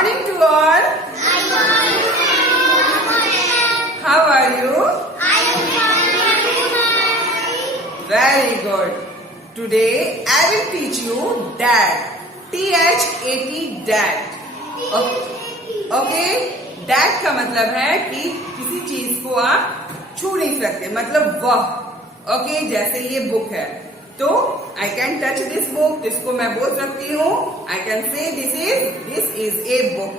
morning to all. How are you? Very good. Today I will teach you DAT. THAT DAT. Okay, that का मतलब है कि किसी चीज को आप छू नहीं सकते, मतलब वह। ओके, जैसे ये बुक है तो I can touch this book, इसको मैं बोल सकती हूँ I can say this is a book.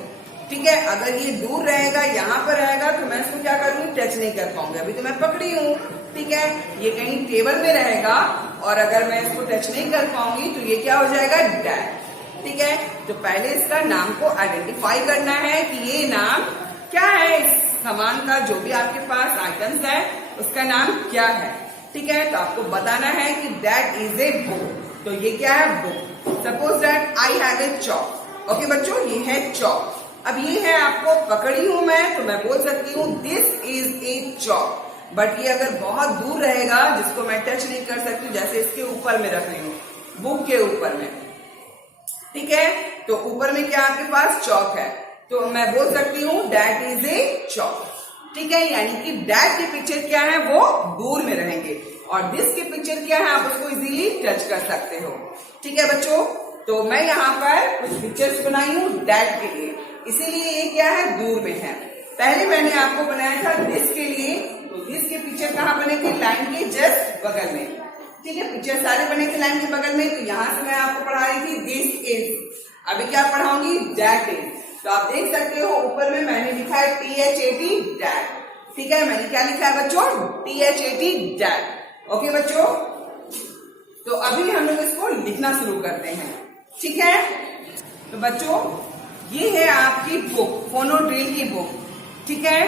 ठीक है, अगर ये दूर रहेगा, यहाँ पर रहेगा तो मैं इसको क्या करूँगी, टच नहीं कर पाऊंगी। अभी तो मैं पकड़ी हूँ, ठीक है, ये कहीं टेबल में रहेगा और अगर मैं इसको टच नहीं कर पाऊंगी तो ये क्या हो जाएगा, डैट। ठीक है, तो पहले इसका नाम को आइडेंटिफाई करना है कि ये नाम क्या है, इस सामान का जो भी आपके पास आइटम्स है उसका नाम क्या है। ठीक है, तो आपको बताना है कि दैट इज ए बुक। तो ये क्या है, book. Suppose that I have a chalk. Okay बच्चों, ये है चॉक। अब ये है, आपको पकड़ी हूं मैं तो मैं बोल सकती हूँ this is A chalk. But ये अगर बहुत दूर रहेगा जिसको मैं टच नहीं कर सकती, जैसे इसके ऊपर में रख रही हूँ, बुक के ऊपर में, ठीक है, तो ऊपर में क्या आपके पास चॉक है, तो मैं बोल सकती हूँ दैट इज ए चॉक। ठीक है, यानी कि दैट के पिक्चर क्या है, वो दूर में रहेंगे और दिस के पिक्चर क्या है, आप उसको इजीली टच कर सकते हो। ठीक है बच्चों, तो मैं यहाँ पर कुछ पिक्चर्स बनाई हूँ दैट के लिए, इसीलिए ये क्या है, दूर में है। पहले मैंने आपको बनाया था दिस के लिए, तो दिस के पिक्चर कहाँ बने थे, लाइन के जस्ट बगल में। ठीक है, पिक्चर सारे बने थे लाइन के बगल में, तो यहाँ से मैं आपको पढ़ा रही थी दिस इज। अभी क्या पढ़ाऊंगी, दैट इज। तो आप देख सकते हो ऊपर में मैंने लिखा है THAT डैट। ठीक है, मैंने क्या लिखा है बच्चों, THAT डैट। ओके बच्चों, तो अभी हम लोग इसको लिखना शुरू करते हैं। ठीक है, तो बच्चों ये है आपकी बुक, फोनोड्रिल की बुक। ठीक है,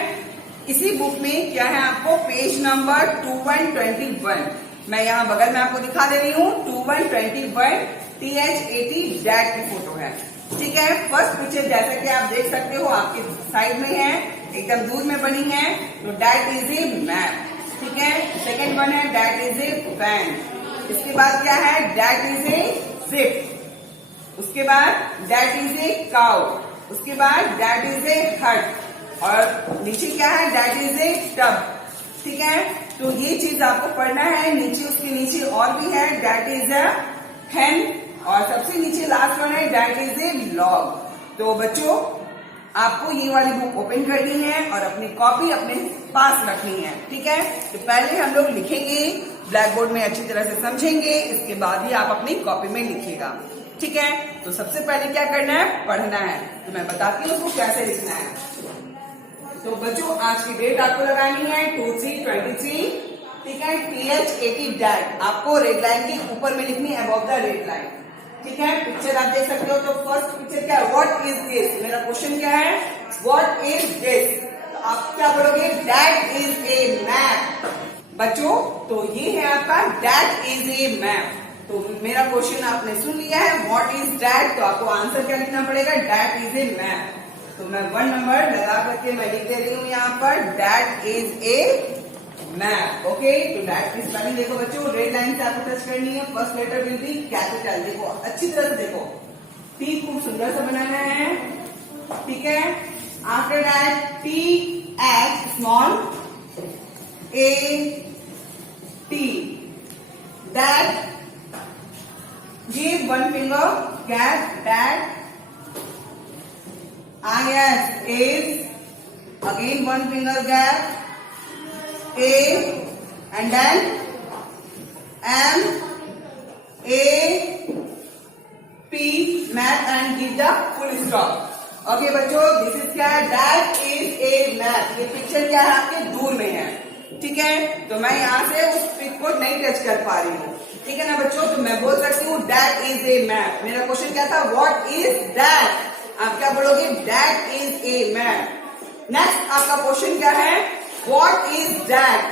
इसी बुक में क्या है, आपको पेज नंबर 2121 मैं यहाँ बगल में आपको दिखा दे रही हूँ। 2121 THAT डैट की फोटो है। ठीक है, फर्स्ट पिक्चर जैसा कि आप देख सकते हो आपके साइड में है, एकदम दूर में बनी है, तो डैट इज ए मैप। ठीक है, सेकेंड वन है डैट इज ए फैन। इसके बाद क्या है, डैट इज ए जिप। उसके बाद डैट इज ए काउ। उसके बाद डैट इज ए हट और नीचे क्या है, डैट इज ए टब। ठीक है, तो ये चीज आपको पढ़ना है। नीचे उसके नीचे और भी है, डैट इज अ हेन और सबसे नीचे लास्ट वन है डैट इज ए लॉग। तो बच्चों आपको ये वाली बुक ओपन करनी है और अपनी कॉपी अपने पास रखनी है। ठीक है, तो पहले हम लोग लिखेंगे, ब्लैक बोर्ड में अच्छी तरह से समझेंगे, इसके बाद ही आप अपनी कॉपी में लिखिएगा। ठीक है, तो सबसे पहले क्या करना है, पढ़ना है। तो मैं बताती हूँ उसको कैसे लिखना है। तो बच्चों आज की डेट आपको लगानी है 2/3/23। ठीक है, THAT डैट आपको रेड लाइन के ऊपर में लिखनी है, अबव द रेड लाइन। ठीक है, पिक्चर आप देख सकते हो। तो फर्स्ट पिक्चर क्या है, व्हाट इज दिस। मेरा क्वेश्चन क्या है, व्हाट इज दिस। तो आप क्या बोलोगे, दैट इज ए मैप। बच्चों तो ये है आपका दैट इज ए मैप। तो मेरा क्वेश्चन आपने सुन लिया है, व्हाट इज दैट, तो आपको आंसर क्या लिखना पड़ेगा, दैट इज ए मैप। तो मैं 1 नंबर लगा करके मैं लिख दे रही हूँ यहाँ पर, that is a map. Okay, तो डैट की स्पेलिंग देखो बच्चों, रेड लाइन से आपको टच करनी है। First letter will be capital. देखो अच्छी तरह से देखो, टी खूब सुंदर सा बनाना है। ठीक है, after that TH small AT that, give 1 finger gap, that is again 1 finger gap, A and then M A P map and give the full stop। Okay बच्चों, दिस इज क्या है, दैट इज ए मैप। ये picture क्या है, आपके दूर में है। ठीक है, तो मैं यहाँ से उस पिक को नहीं टच कर पा रही हूँ। ठीक है ना बच्चों, तो मैं बोल सकती हूँ दैट इज ए मैप। मेरा क्वेश्चन क्या था, व्हाट इज दैट, आप क्या बोलोगे, that is a map. Next आपका क्वेश्चन क्या है, what is that.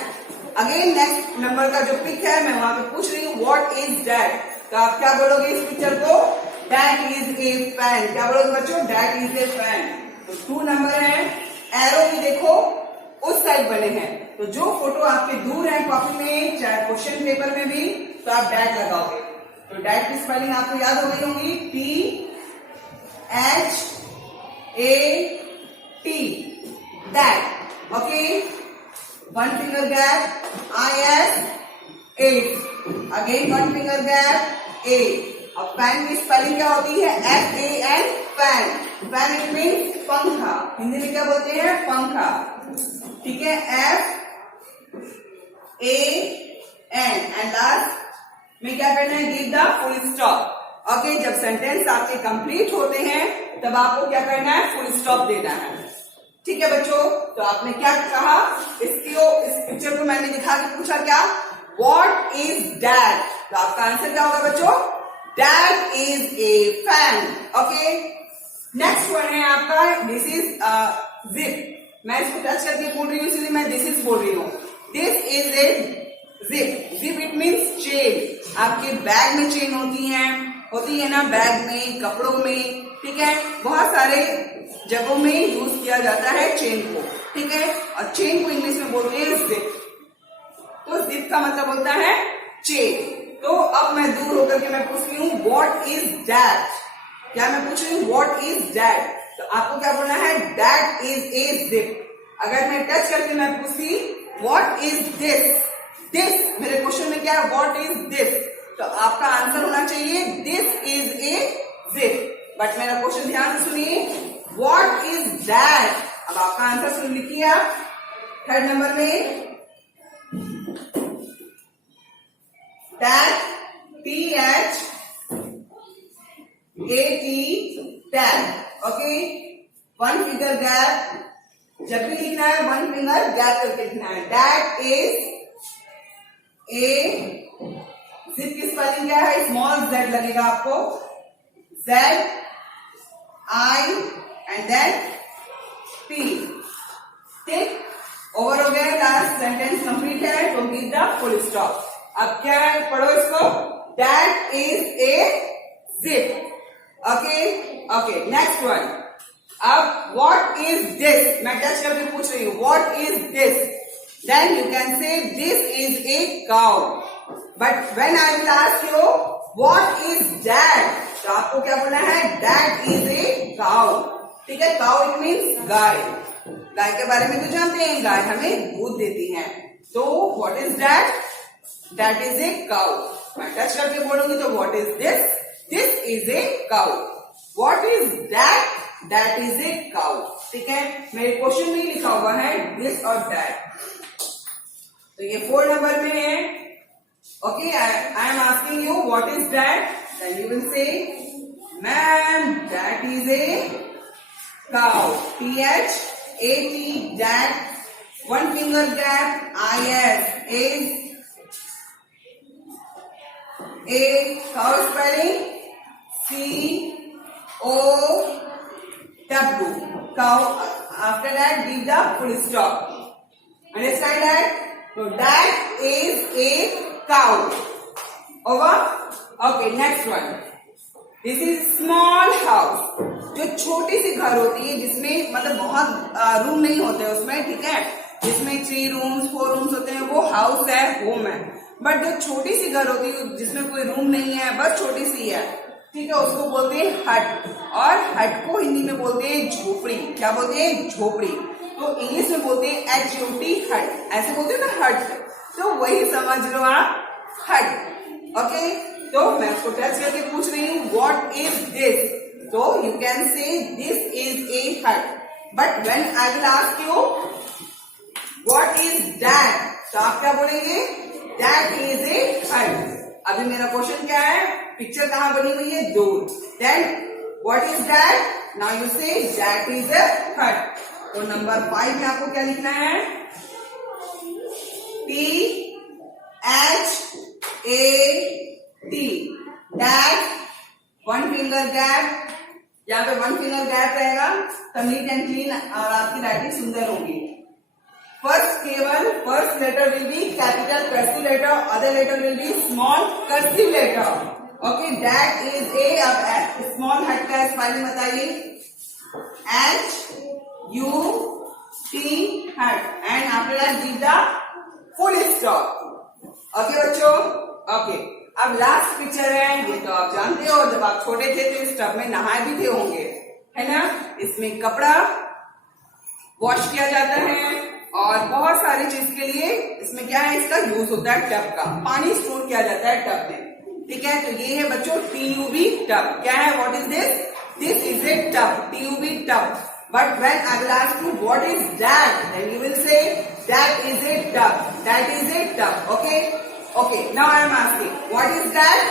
Again next number का जो पिक है मैं वहां पे पूछ रही हूँ, व्हाट इज दैट। तो आप क्या बोलोगे इस पिक्चर को, दैट इज ए फैन। क्या बोलोगे बच्चों, दैट इज ए फैन। तो 2 नंबर है, एरो भी देखो उस साइड बने हैं, तो जो फोटो आपके दूर है कॉपी में चाहे क्वेश्चन पेपर में भी, तो आप डैट लगाओगे। तो डैट की स्पेलिंग आपको याद हो गई होगी, THAT A-T, that. Okay, one finger gap, I-S, eight. Again one finger gap, A. अब फैन की स्पेलिंग क्या होती है? F-A-N, fan. Fan it means पंखा. हिंदी में क्या बोलते हैं? पंखा. ठीक है, F-A-N एंड लास्ट में क्या करना है? Give the full stop. Okay, जब सेंटेंस आपके कंप्लीट होते हैं तब आपको क्या करना है? फुल स्टॉप देना है. ठीक है बच्चों, तो आपने क्या कहा? इस पिक्चर को मैंने दिखा के पूछा क्या? What is that? तो आपका आंसर क्या होगा बच्चों? That is a fan. Okay. Next one है आपका दिस इज जिप. मैं इसको टच करके बोल रही हूँ इसलिए मैं दिस इज बोल रही हूँ. This is A zip. Zip it means chain. आपके बैग में चेन होती है ना, बैग में, कपड़ों में. ठीक है, बहुत सारे जगहों में यूज किया जाता है चेन को. ठीक है, और चेन को इंग्लिश में बोलते हैं जिप. तो जिप का मतलब होता है चेन. तो अब मैं दूर होकर के मैं पूछ रही हूँ व्हाट इज दैट. क्या मैं पूछ रही हूँ व्हाट इज दैट? तो आपको क्या बोलना है? That is A zip. अगर मैं टच करके मैं पूछती व्हाट इज दिस, दिस मेरे क्वेश्चन में क्या है? What is this. तो आपका आंसर होना चाहिए this is A zip. But मेरा क्वेश्चन ध्यान से सुनिए, व्हाट इज दैट. अब आपका आंसर सुन लिखिए आप थर्ड नंबर में. That, T-H-A-T, tag. Okay, one finger gap. जब भी लिखना है वन फिंगर गैप करके लिखना है. That is a जिप की स्पेलिंग क्या है? स्मॉल z लगेगा आपको. Z I and then P. ठीक, ओवर हो गया. लास्ट सेंटेंस कंप्लीट है तो गिव द फुल स्टॉप. अब क्या है? पढ़ो इसको. That is a zip. Okay okay, next one. अब what is this? मैं टच करके पूछ रही हूँ what is this? Then you can say this is a cow. But when I will ask you what is that? तो आपको क्या बोलना है? That is a cow. ठीक है, cow it means गाय. गाय के बारे में तो जानते हैं, गाय हमें दूध देती है. तो what is that? That is a cow. मैं टच करके बोलूंगी तो what is this? This is a cow. What is that? That is a cow. ठीक है, मेरे क्वेश्चन में लिखा हुआ है this और that. तो ये 4 नंबर में है. Okay, I am asking you what is that? Then you will say, ma'am, that is a cow. T-H-A-T, that. One finger gap, I-S, is a cow spelling C-O-W, cow. After that, give the full stop. Understand that? So that is a cow. Over? Okay, next one. This is small house. जो छोटी सी घर होती है जिसमें मतलब बहुत room नहीं होते उसमें. ठीक है, जिसमें 3 रूम्स 4 रूम्स होते हैं वो हाउस है, होम है. बट जो छोटी सी घर होती है जिसमें कोई रूम नहीं है, बस छोटी सी है, ठीक है, उसको बोलते हैं हट. और हट को हिंदी में बोलते हैं झोपड़ी. क्या बोलते हैं? झोपड़ी. तो इंग्लिश में बोलते हैं H-U-T, हट. ऐसे बोलते हैं ना हट. तो वही समझ लो आप, हट. ओके, तो मैं उसको टच करके पूछ रही हूँ व्हाट इज दिस. तो you can say this is a hut. But when I will ask you what is that, तो आप क्या बोलेंगे? दैट इज ए हट. अभी मेरा क्वेश्चन क्या है? पिक्चर कहाँ बनी हुई है? दूर. Then what is that? Now you say that is a hut. तो नंबर 5 में आपको क्या लिखना है? T-H-A-T, that. One finger gap. यहाँ पे वन फिंगर गैप रहेगा तो नीट एंड क्लीन और आपकी राइटिंग सुंदर होगी. First letter will be capital cursive letter, other letter will be small cursive letter. Okay, that is a. अब small हट का स्पेलिंग बताइए. H-U-T, हट. And after that give the full stop. Okay बच्चों. Okay, अब last picture है. ये तो आप जानते हो, जब आप छोटे थे तो इस टब में नहाए भी थे होंगे. है ना। इसमें कपड़ा वॉश किया जाता है और बहुत सारी चीज के लिए इसमें क्या है, इसका यूज होता है टब का, पानी स्टोर किया जाता है टब में। ठीक है, तो ये है बच्चों TUB टब। क्या है, what is this? This is a tub, TUB tub. But when I will ask you what is that, then you will say that is a tub, that is a tub. Okay okay, now I am asking what is that?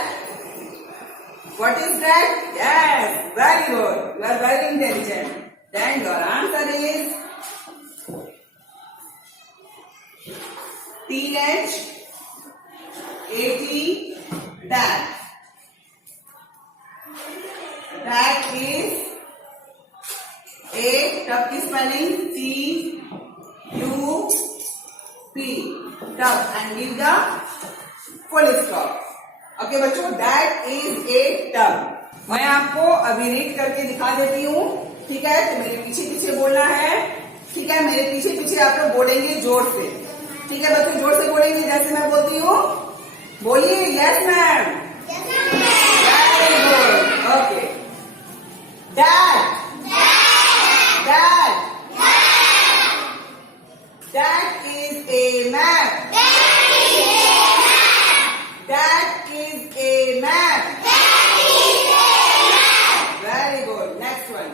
What is that? Yes, very good. You are very intelligent. Then your answer is THAT, that. That is a tub की spelling TUB, tub, and give the full stop. Okay बच्चों, that is a tub. मैं आपको अभी read करके दिखा देती हूँ। ठीक है, तो मेरे पीछे पीछे बोलना है। ठीक है, मेरे पीछे पीछे आप लोग बोलेंगे जोर से। ठीक है बच्चों, जोर से बोलेंगे जैसे मैं बोलती हूँ। बोलिए yes ma'am. Very good. Okay, that, that, that is a map, that is a map, very good. Next one,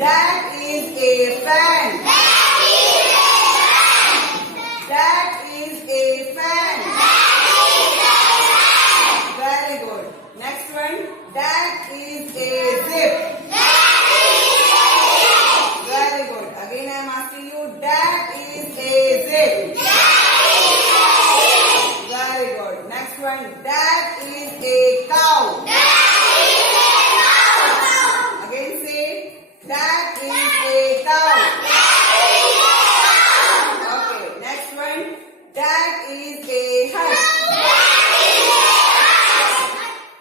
that is a fan, that is a fan, very good. Next one, that is a zip, very good. Again I am asking you, that is a zip, very good. Next one, that is a cow. Again say, that is a cow. Okay, next one, that is a hut.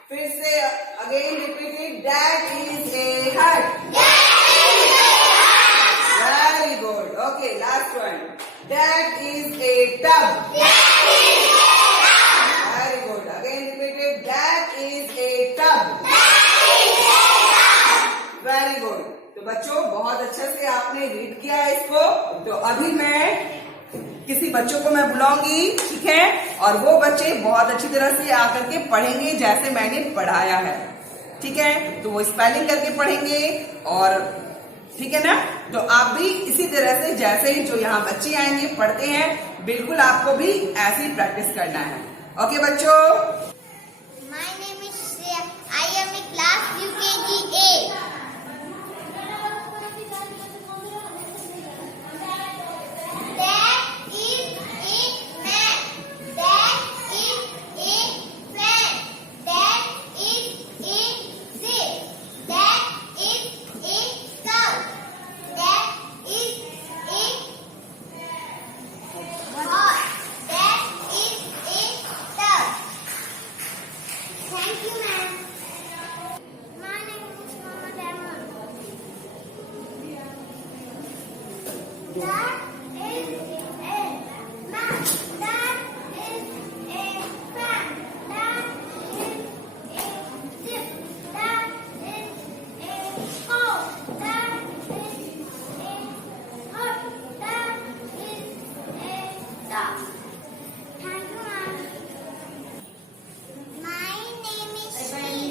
फिर से again repeat it, that is a hut. Very good. Okay, last one, that is a tub. Very good. Again repeat it. That is a tub. Very good. तो बच्चों बहुत अच्छे से आपने read किया है इसको। तो अभी मैं किसी बच्चों को मैं बुलाऊंगी, ठीक है, और वो बच्चे बहुत अच्छी तरह से आकर के पढ़ेंगे जैसे मैंने पढ़ाया है। ठीक है, तो वो स्पेलिंग करके पढ़ेंगे और ठीक है ना। तो आप भी इसी तरह से जैसे जो यहाँ बच्चे आएंगे पढ़ते हैं, बिल्कुल आपको भी ऐसी प्रैक्टिस करना है। ओके बच्चों। My name is Shreya. I am in class UKG A. That is a man. That is a fan. That is a zip. That is a cow. That is a horse. That is a tub. Thank you, ma'am. My name is Mama Damon. That is a man. That is a fan. That is a zip. That is a house. That is a hut. That is a dog. Thank you, ma'am. My name is Shreya.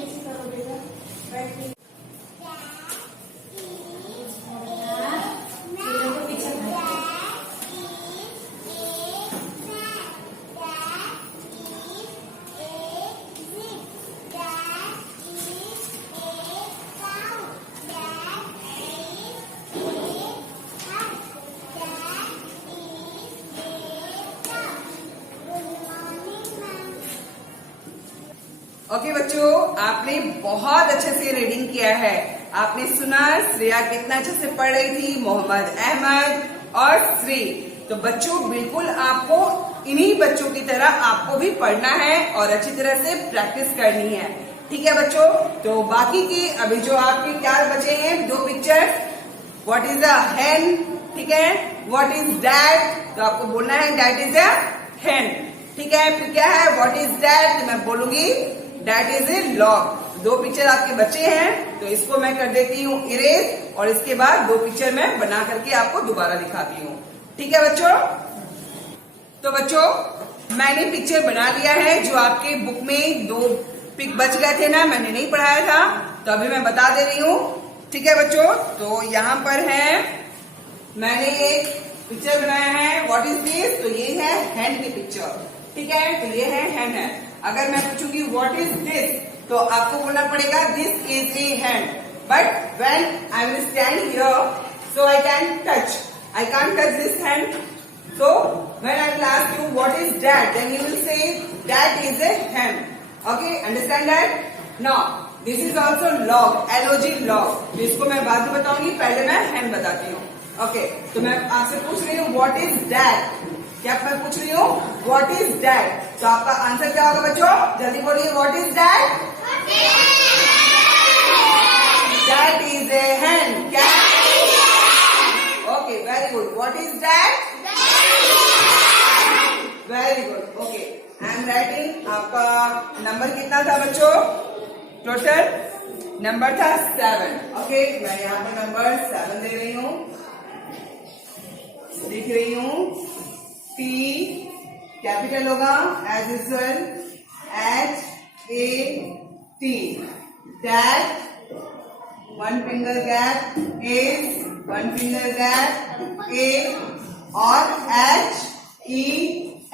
Okay बच्चों, आपने बहुत अच्छे से reading किया है। आपने सुना श्रेया कितना अच्छे से पढ़ रही थी, मोहम्मद अहमद और श्री। तो बच्चों बिल्कुल आपको इन्हीं बच्चों की तरह आपको भी पढ़ना है और अच्छी तरह से प्रैक्टिस करनी है। ठीक है बच्चों, तो बाकी की अभी जो आपके क्या बचे हैं, दो पिक्चर्स। व्हाट इज अ हेन, ठीक है, व्हाट इज डैट, तो आपको बोलना है डैट इज अ हेन। ठीक है, फिर क्या है, व्हाट इज डैट, मैं बोलूंगी डैट इज ए लॉग। दो पिक्चर आपके बच्चे हैं तो इसको मैं कर देती हूँ इरेज और इसके बाद दो पिक्चर मैं बना करके आपको दोबारा दिखाती हूँ। ठीक है बच्चों? तो बच्चों मैंने पिक्चर बना लिया है। जो आपके बुक में दो पिक बच गए थे ना, मैंने नहीं पढ़ाया था, तो अभी मैं बता दे रही हूँ। ठीक है बच्चों? तो यहाँ पर है, मैंने एक पिक्चर बनाया है। What is this? तो ये है हैंड की पिक्चर। ठीक है? तो ये है हैंड है। अगर मैं पूछूंगी व्हाट इज दिस, तो आपको बोलना पड़ेगा this is A hand. But when I will stand here, so I can touch, I can't touch this hand. So when I will ask you what is that, then you will say that is a hand. Okay, understand that? Now this is also log, log log. तो इसको मैं बाद में बताऊंगी, पहले मैं hand बताती हूँ। Okay, तो मैं आपसे पूछ रही हूँ what is that? क्या मैं पूछ रही हूँ what is that? तो आपका आंसर क्या होगा बच्चों? जल्दी बोलिए, what is that? That is a hand. क्या? Okay, very good. What is that? Very good. Okay, I am writing. आपका नंबर कितना था बच्चों? टोटल नंबर था 7। ओके, मैं यहाँ पर नंबर 7 दे रही हूँ, लिख रही हूँ। T कैपिटल होगा as usual, HAT। That 1 finger gap, is 1 finger gap, A और HE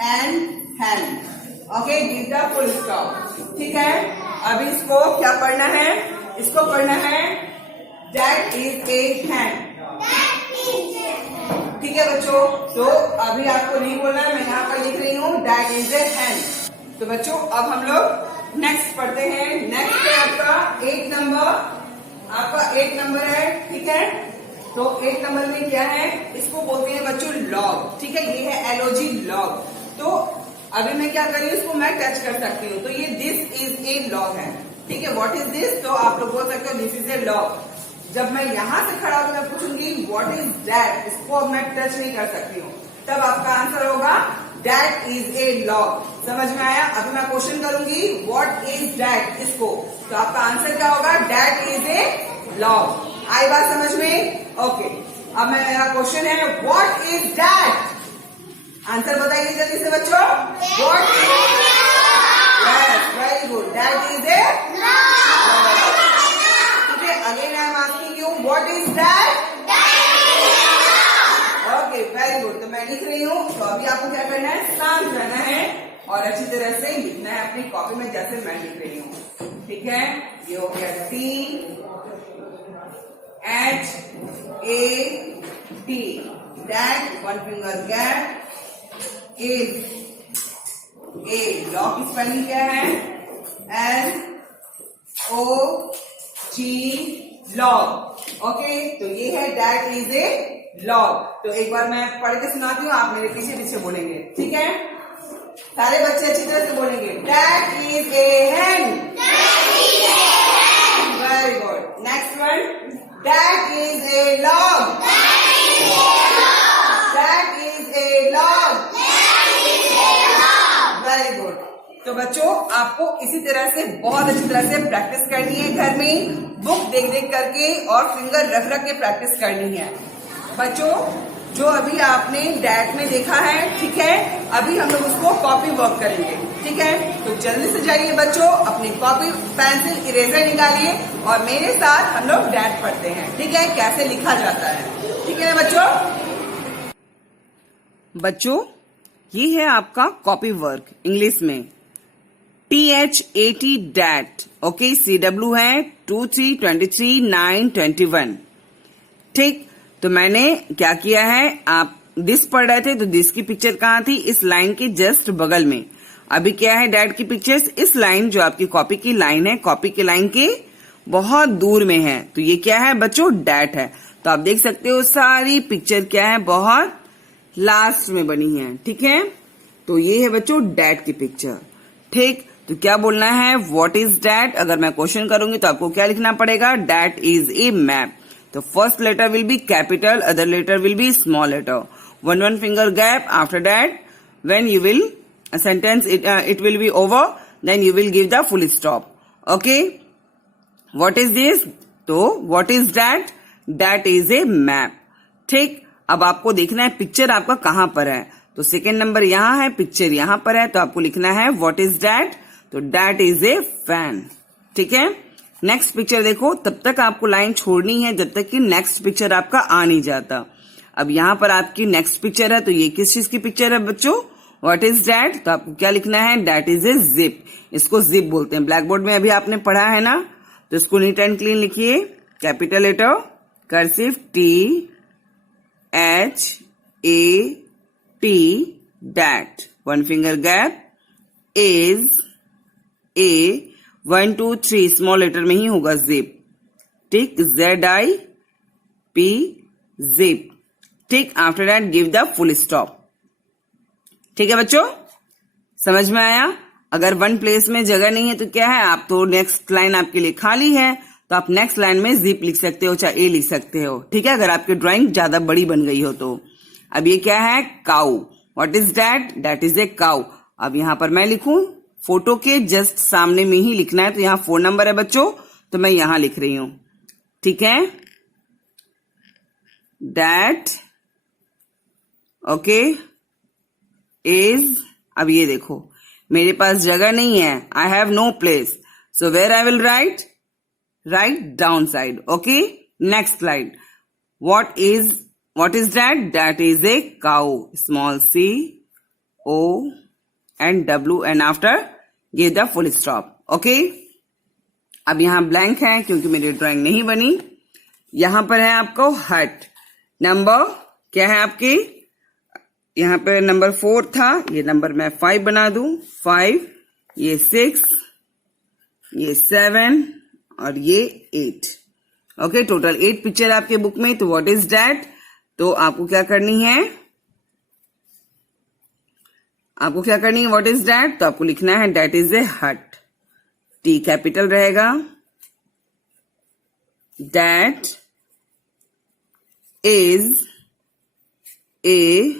and hand. Okay, give the full stop. ठीक है? अब इसको क्या पढ़ना है? इसको पढ़ना है दैट इज ए हैंड। ठीक है बच्चों? तो अभी आपको नहीं बोलना है, मैं यहाँ पर लिख रही हूँ दैट इज ए हैंड। तो बच्चों अब हम लोग नेक्स्ट पढ़ते हैं। नेक्स्ट है आपका 8 नंबर। आपका 8 नंबर है। ठीक है? तो 8 नंबर में क्या है? इसको बोलते हैं बच्चों लॉग। ठीक है? ये है एलओजी लॉग। तो अभी मैं क्या कर रही हूँ, इसको मैं टच कर सकती हूँ। तो ये दिस इज ए लॉग है। ठीक है? What is this? तो आप लोग बोल सकते हो दिस इज ए लॉग। जब मैं यहां से खड़ा होकर मैं पूछूंगी व्हाट इज दैट, इसको अब मैं टच नहीं कर सकती हूँ, तब आपका आंसर होगा दैट इज ए लॉग। समझ में आया? अभी मैं क्वेश्चन करूंगी व्हाट इज दैट, इसको, तो आपका आंसर क्या होगा? That is a log. आई बात समझ में? ओके, अब मेरा क्वेश्चन है व्हाट इज दैट? आंसर बताइए जल्दी से बच्चों। What? Yes, very good, that is a log. ठीक है? Again I am asking you what is that? Okay, very good. तो मैं लिख रही हूँ। तो अभी आपको क्या करना है? शांत रहना है और अच्छी तरह से लिखना है अपनी कॉपी में जैसे मैं लिख रही हूँ। ठीक है? ये हो गया THAT, that 1 finger gap, is a, log की स्पेलिंग क्या है? LOG log. ओके, तो ये है दैट इज ए लॉग। तो एक बार मैं पढ़ के सुनाती हूँ, आप मेरे पीछे पीछे बोलेंगे। ठीक है? सारे बच्चे अच्छी तरह से बोलेंगे that is A hand. Very good. Next one, that is a log. That is a log. Very good. तो बच्चों आपको इसी तरह से बहुत अच्छी तरह से प्रैक्टिस करनी है घर में, बुक देख देख करके और फिंगर रख रख के प्रैक्टिस करनी है। बच्चों जो अभी आपने डैट में देखा है, ठीक है, अभी हम लोग उसको कॉपी वर्क करेंगे। ठीक है? तो जल्दी से जाइए बच्चों, अपनी कॉपी, पेंसिल, इरेजर निकालिए और मेरे साथ हम लोग डैट पढ़ते हैं। ठीक है? कैसे लिखा जाता है। ठीक है बच्चों? बच्चों ये है आपका कॉपी वर्क इंग्लिश में, THAT डैट। ओके, CW है 2, 3, 23, 9, 21। ठीक? तो मैंने क्या किया है, आप दिस पढ़ रहे थे तो दिस की पिक्चर कहाँ थी? इस लाइन के जस्ट बगल में। अभी क्या है, डैट की पिक्चर्स इस लाइन, जो आपकी कॉपी की लाइन है, कॉपी की लाइन के बहुत दूर में है। तो ये क्या है बच्चों? डैट है। तो आप देख सकते हो सारी पिक्चर क्या है, बहुत लास्ट में बनी है। ठीक है? तो ये है बच्चों डैट की पिक्चर। ठीक? तो क्या बोलना है? What is that? अगर मैं क्वेश्चन करूंगी तो आपको क्या लिखना पड़ेगा? That is a map. तो first letter will be capital, other letter will be small letter, 1 finger gap. After that, when you will a sentence it will be over, then you will give the full stop. Okay. What is this? तो what is that? That is a map. ठीक, अब आपको देखना है picture आपका कहां पर है। तो सेकेंड नंबर यहां है, पिक्चर यहां पर है, तो आपको लिखना है व्हाट इज दैट? तो दैट इज ए फैन। ठीक है, नेक्स्ट पिक्चर देखो। तब तक आपको लाइन छोड़नी है जब तक कि नेक्स्ट पिक्चर आपका आ नहीं जाता। अब यहां पर आपकी नेक्स्ट पिक्चर है, तो ये किस चीज की पिक्चर है बच्चों? What is that? तो आपको क्या लिखना है? That is A zip. इसको जिप बोलते हैं। ब्लैक बोर्ड में अभी आपने पढ़ा है ना, तो इसको नीट एंड क्लीन लिखिए। Capital letter, cursive THAT, that, one finger gap, is a 1 2 3 small letter में ही होगा जिप। ठीक, ZIP, जिप। ठीक, after that give the full stop. ठीक है बच्चों, समझ में आया? अगर वन प्लेस में जगह नहीं है तो क्या है, आप तो नेक्स्ट लाइन आपके लिए खाली है, तो आप नेक्स्ट लाइन में जिप लिख सकते हो, चाहे ए लिख सकते हो। ठीक है, अगर आपकी ड्राइंग ज्यादा बड़ी बन गई हो तो। अब ये क्या है? Cow. What is that? That is a cow. अब यहां पर मैं लिखूं, फोटो के जस्ट सामने में ही लिखना है, तो यहां 4 नंबर है बच्चों, तो मैं यहां लिख रही हूं। ठीक है, दैट ओके इज। अब ये देखो, मेरे पास जगह नहीं है, I have no place, so where I will write down side. Okay, next slide. What is that? That is a cow, small COW, and after give the full stop. Okay, अब यहां blank है क्योंकि मेरी drawing नहीं बनी। यहां पर है आपको हट। नंबर क्या है आपकी? यहां पर नंबर 4 था, ये नंबर मैं 5 बना दूं। 5, ये 6, ये 7 और ये 8। ओके, टोटल 8 पिक्चर आपके बुक में। तो व्हाट इज दैट? तो आपको क्या करनी है? What is that? तो आपको लिखना है दैट इज ए हट। T कैपिटल रहेगा। दैट इज ए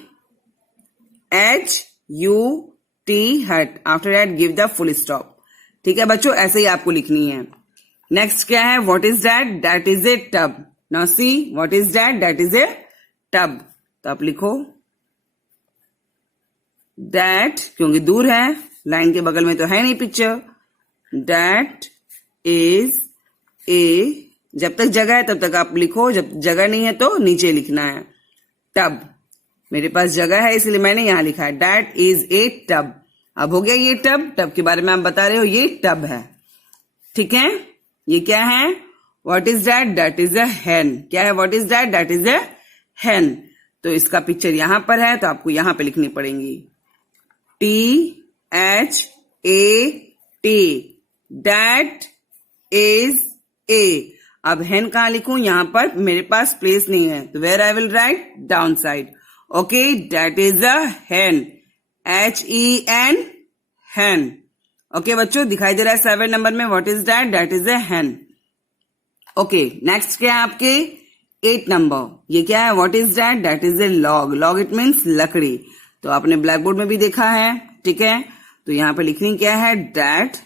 HUT, हट। After that give the full stop. ठीक है बच्चों, ऐसे ही आपको लिखनी है। नेक्स्ट क्या है? What is that? That is a tub. Now see, what is that? That is a tub. तो आप लिखो दैट, क्योंकि दूर है, लाइन के बगल में तो है नहीं पिक्चर। दैट इज ए, जब तक जगह है तब तक आप लिखो, जब जगह नहीं है तो नीचे लिखना है। टब, मेरे पास जगह है इसलिए मैंने यहां लिखा है दैट इज ए टब। अब हो गया ये टब। टब के बारे में आप बता रहे हो, ये टब है। ठीक है, ये क्या है? What is that? That is a hen. क्या है? What is that? That is a hen. तो इसका पिक्चर यहां पर है, तो आपको यहां पे लिखनी पड़ेगी THAT, दैट इज ए। अब हैन कहां लिखूं? यहां पर मेरे पास प्लेस नहीं है, तो where I will write? Down side. Okay, that is a hen, HEN, hen. Okay बच्चों, दिखाई दे रहा है 7 नंबर में what is that? That is a hen. Okay, next क्या है आपके? 8 नंबर। ये क्या है? What is that? That is a log. Log it means लकड़ी। तो आपने ब्लैक बोर्ड में भी देखा है। ठीक है, तो यहां पे लिखनी क्या है? That,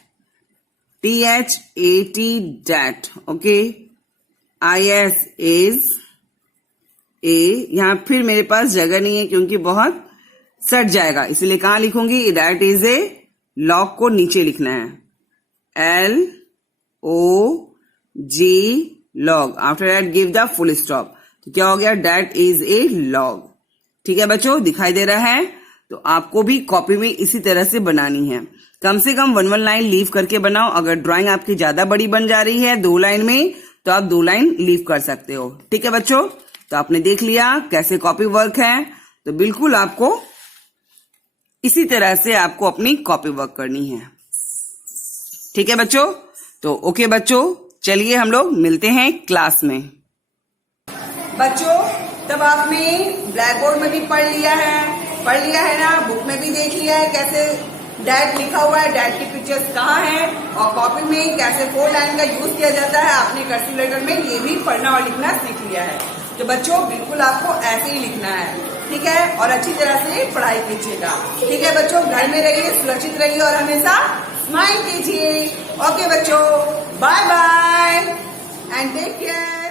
THAT, that. Okay, IS is a. यहां फिर मेरे पास जगह नहीं है क्योंकि बहुत सट जाएगा, इसलिए कहां लिखूंगी? दैट इज ए लॉग को नीचे लिखना है, LOG, log. After that give the full stop. तो क्या हो गया? That is a log. ठीक है बच्चों, दिखाई दे रहा है? तो आपको भी कॉपी में इसी तरह से बनानी है। कम से कम 1 लाइन लीव करके बनाओ। अगर ड्राइंग आपकी ज्यादा बड़ी बन जा रही है 2 लाइन में, तो आप 2 लाइन लीव कर सकते हो। ठीक है बच्चों, तो आपने देख लिया कैसे कॉपी वर्क है। तो बिल्कुल आपको इसी तरह से आपको अपनी कॉपी वर्क करनी है। ठीक है बच्चों, तो ओके बच्चों, चलिए हम लोग मिलते हैं क्लास में। बच्चों, तब आपने ब्लैक बोर्ड में भी पढ़ लिया है ना, बुक में भी देख लिया है कैसे डैट लिखा हुआ है, डैट की पिक्चर्स कहाँ हैं, और कॉपी में कैसे 4 लाइन का यूज किया जाता है आपने कर्सिव लेटर में ये भी पढ़ना और लिखना सीख लिया है। तो बच्चों बिल्कुल आपको ऐसे ही लिखना है, ठीक है, और अच्छी तरह से पढ़ाई कीजिएगा। ठीक है बच्चों, घर में रहिए, सुरक्षित रहिए और हमेशा स्माइल कीजिए। ओके बच्चों, bye bye. And take care.